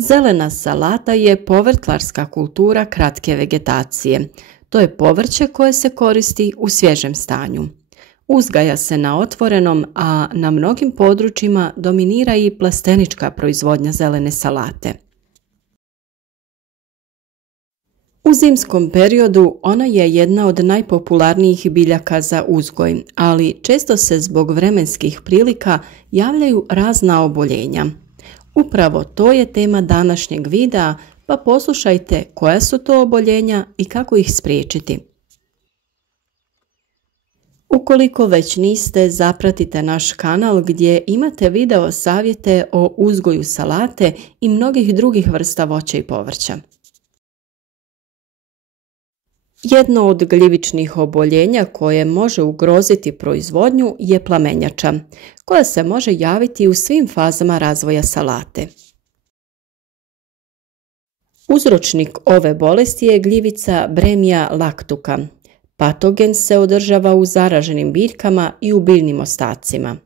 Zelena salata je povrtlarska kultura kratke vegetacije. To je povrće koje se koristi u svježem stanju. Uzgaja se na otvorenom, a na mnogim područjima dominira i plastenička proizvodnja zelene salate. U zimskom periodu ona je jedna od najpopularnijih biljaka za uzgoj, ali često se zbog vremenskih prilika javljaju razna oboljenja. Upravo to je tema današnjeg videa, pa poslušajte koja su to oboljenja i kako ih spriječiti. Ukoliko već niste, zapratite naš kanal gdje imate video savjete o uzgoju salate i mnogih drugih vrsta voća i povrća. Jedno od gljivičnih oboljenja koje može ugroziti proizvodnju je plamenjača, koja se može javiti u svim fazama razvoja salate. Uzročnik ove bolesti je gljivica Bremia lactuca. Patogen se održava u zaraženim biljkama i u biljnim ostacima.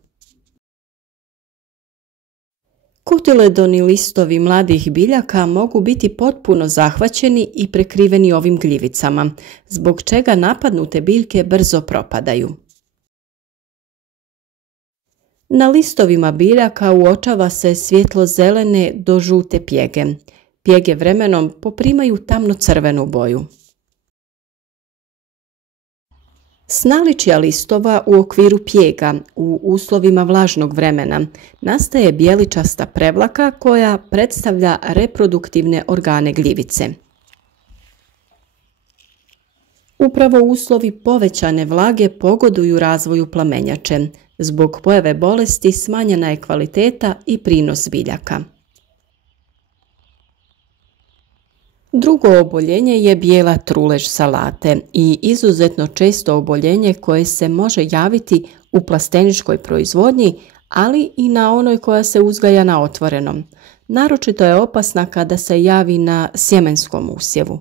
Kotiledoni listovi mladih biljaka mogu biti potpuno zahvaćeni i prekriveni ovim gljivicama, zbog čega napadnute biljke brzo propadaju. Na listovima biljaka uočava se svjetlo-zelene do žute pjege. Pjege vremenom poprimaju tamno-crvenu boju. S naličja listova u okviru pjega u uslovima vlažnog vremena nastaje bijeličasta prevlaka koja predstavlja reproduktivne organe gljivice. Upravo uslovi povećane vlage pogoduju razvoju plamenjače. Zbog pojave bolesti smanjena je kvaliteta i prinos biljaka. Drugo oboljenje je bijela trulež salate i izuzetno često oboljenje koje se može javiti u plasteničkoj proizvodnji, ali i na onoj koja se uzgaja na otvorenom. Naročito je opasna kada se javi na sjemenskom usjevu.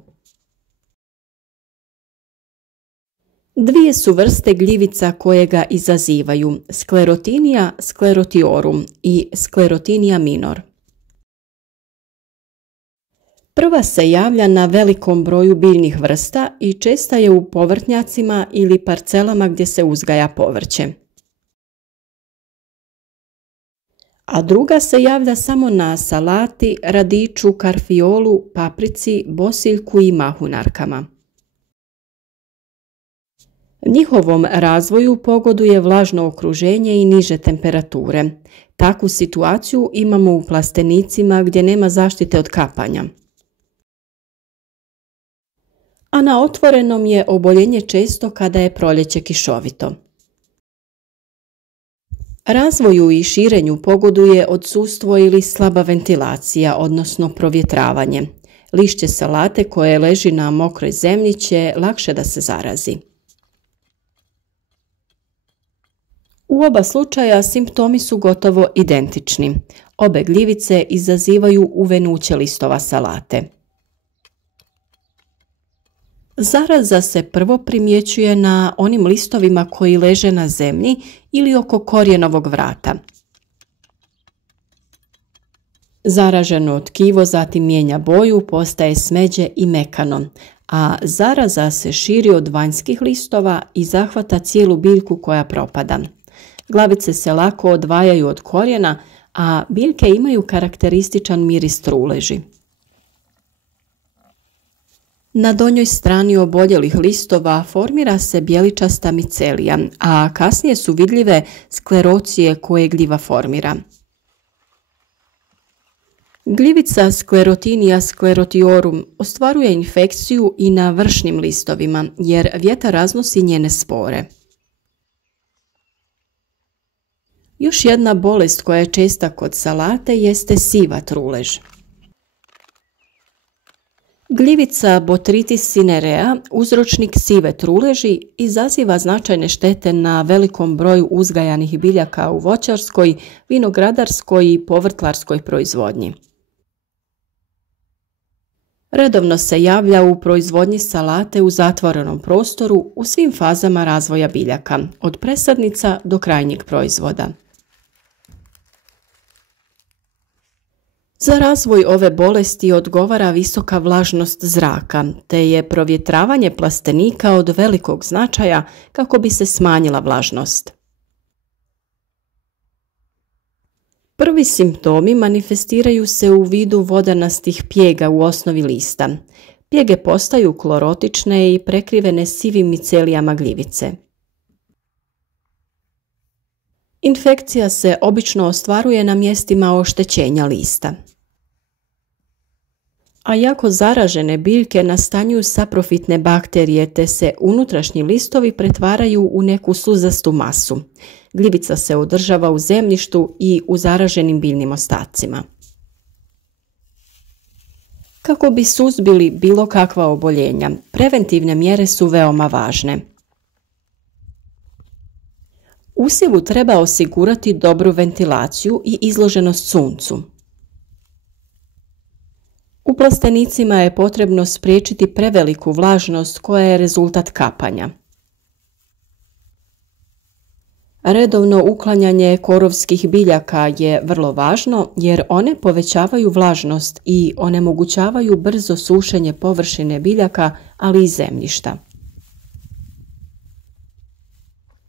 Dvije su vrste gljivica koje ga izazivaju, Sclerotinia sclerotiorum i Sclerotinia minor. Prva se javlja na velikom broju biljnih vrsta i česta je u povrtnjacima ili parcelama gdje se uzgaja povrće. A druga se javlja samo na salati, radiču, karfiolu, paprici, bosiljku i mahunarkama. Njihovom razvoju pogoduje vlažno okruženje i niže temperature. Takvu situaciju imamo u plastenicima gdje nema zaštite od kapanja. A na otvorenom je oboljenje često kada je proljeće kišovito. Razvoju i širenju pogoduje odsustvo ili slaba ventilacija, odnosno provjetravanje. Lišće salate koje leži na mokroj zemlji će lakše da se zarazi. U oba slučaja simptomi su gotovo identični. Obe gljivice izazivaju uvenuće listova salate. Zaraza se prvo primjećuje na onim listovima koji leže na zemlji ili oko korijenovog vrata. Zaraženo tkivo zatim mijenja boju, postaje smeđe i mekano, a zaraza se širi od vanjskih listova i zahvata cijelu biljku koja propada. Glavice se lako odvajaju od korijena, a biljke imaju karakterističan miris truleži. Na donjoj strani oboljelih listova formira se bijeličasta micelija, a kasnije su vidljive sklerocije koje gljiva formira. Gljivica Sclerotinia sclerotiorum ostvaruje infekciju i na vršnim listovima, jer vjetar raznosi njene spore. Još jedna bolest koja je česta kod salate jeste siva trulež. Gljivica Botrytis cinerea, uzročnik sive truleži, izaziva značajne štete na velikom broju uzgajanih biljaka u voćarskoj, vinogradarskoj i povrtlarskoj proizvodnji. Redovno se javlja u proizvodnji salate u zatvorenom prostoru u svim fazama razvoja biljaka, od presadnica do krajnjeg proizvoda. Za razvoj ove bolesti odgovara visoka vlažnost zraka, te je provjetravanje plastenika od velikog značaja kako bi se smanjila vlažnost. Prvi simptomi manifestiraju se u vidu vodanastih pjega u osnovi lista. Pjege postaju klorotične i prekrivene sivim micelijama gljivice. Infekcija se obično ostvaruje na mjestima oštećenja lista. A jako zaražene biljke nastanjuju saprofitne bakterije te se unutrašnji listovi pretvaraju u neku suzastu masu. Gljivica se održava u zemljištu i u zaraženim biljnim ostacima. Kako bi suzbili bilo kakva oboljenja, preventivne mjere su veoma važne. Usjevu treba osigurati dobru ventilaciju i izloženost suncu. U plastenicima je potrebno spriječiti preveliku vlažnost koja je rezultat kapanja. Redovno uklanjanje korovskih biljaka je vrlo važno jer one povećavaju vlažnost i onemogućavaju brzo sušenje površine biljaka, ali i zemljišta.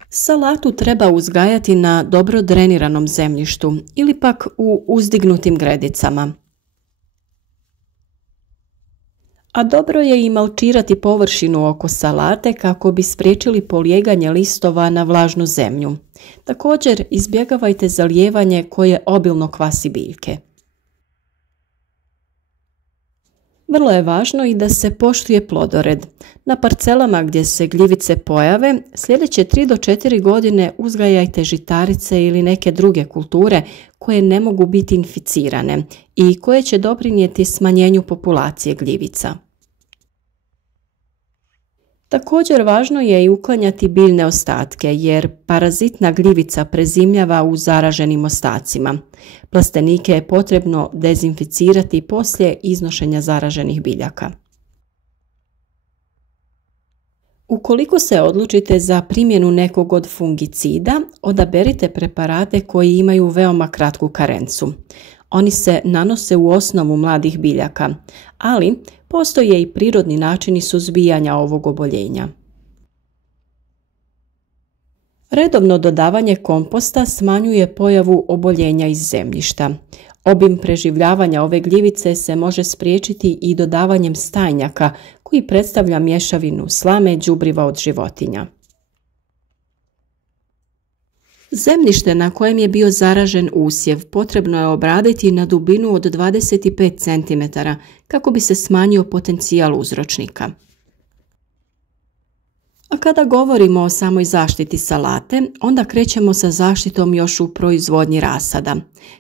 Salatu treba uzgajati na dobro dreniranom zemljištu ili pak u uzdignutim gredicama. A dobro je i malčirati površinu oko salate kako bi spriječili polijeganje listova na vlažnu zemlju. Također izbjegavajte zalijevanje koje obilno kvasi biljke. Vrlo je važno i da se poštuje plodored. Na parcelama gdje se gljivice pojave, sljedeće 3 do 4 godine uzgajajte žitarice ili neke druge kulture koje ne mogu biti inficirane i koje će doprinijeti smanjenju populacije gljivica. Također važno je i uklanjati biljne ostatke jer parazitna gljivica prezimljava u zaraženim ostacima. Plastenike je potrebno dezinficirati poslije iznošenja zaraženih biljaka. Ukoliko se odlučite za primjenu nekog od fungicida, odaberite preparate koji imaju veoma kratku karencu. Oni se nanose u osnovu mladih biljaka, ali postoje i prirodni načini suzbijanja ovog oboljenja. Redovno dodavanje komposta smanjuje pojavu oboljenja iz zemljišta. Obim preživljavanja ove gljivice se može spriječiti i dodavanjem stajnjaka koji predstavlja mješavinu slame đubriva od životinja. Zemljište na kojem je bio zaražen usjev potrebno je obraditi na dubinu od 25 cm kako bi se smanjio potencijal uzročnika. A kada govorimo o samoj zaštiti salate, onda krećemo sa zaštitom još u proizvodnji rasada.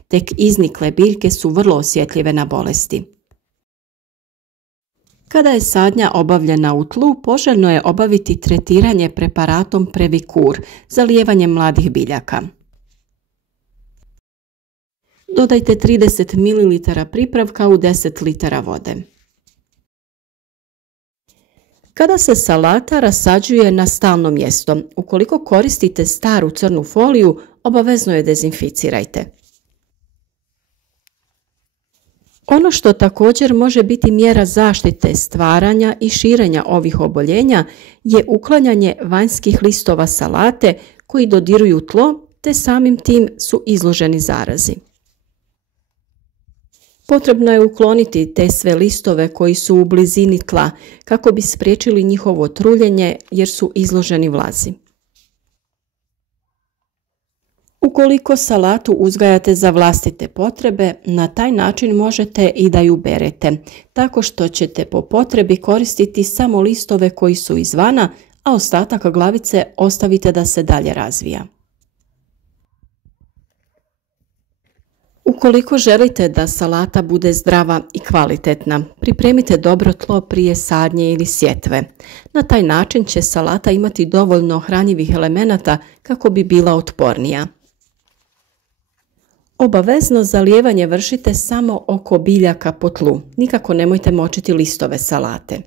Tek iznikle biljke su vrlo osjetljive na bolesti. Kada je sadnja obavljena u tlu, poželjno je obaviti tretiranje preparatom Previkur, zalijevanjem mladih biljaka. Dodajte 30 ml pripravka u 10 litara vode. Kada se salata rasađuje na stalno mjesto, ukoliko koristite staru crnu foliju, obavezno je dezinficirajte. Ono što također može biti mjera zaštite stvaranja i širenja ovih oboljenja je uklanjanje vanjskih listova salate koji dodiruju tlo te samim tim su izloženi zarazi. Potrebno je ukloniti te sve listove koji su u blizini tla kako bi spriječili njihovo truljenje jer su izloženi vlazi. Ukoliko salatu uzgajate za vlastite potrebe, na taj način možete i da ju berete, tako što ćete po potrebi koristiti samo listove koji su izvana, a ostatak glavice ostavite da se dalje razvija. Ukoliko želite da salata bude zdrava i kvalitetna, pripremite dobro tlo prije sadnje ili sjetve. Na taj način će salata imati dovoljno hranjivih elemenata kako bi bila otpornija. Obavezno zalijevanje vršite samo oko biljaka po tlu, nikako nemojte močiti listove salate.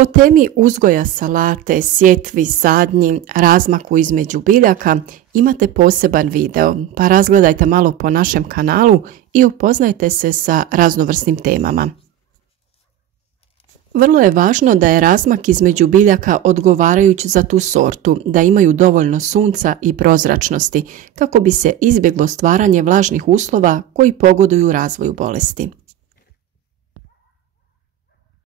O temi uzgoja salate, sjetvi, sadnji, razmaku između biljaka imate poseban video, pa razgledajte malo po našem kanalu i upoznajte se sa raznovrsnim temama. Vrlo je važno da je razmak između biljaka odgovarajući za tu sortu, da imaju dovoljno sunca i prozračnosti kako bi se izbjeglo stvaranje vlažnih uslova koji pogoduju razvoju bolesti.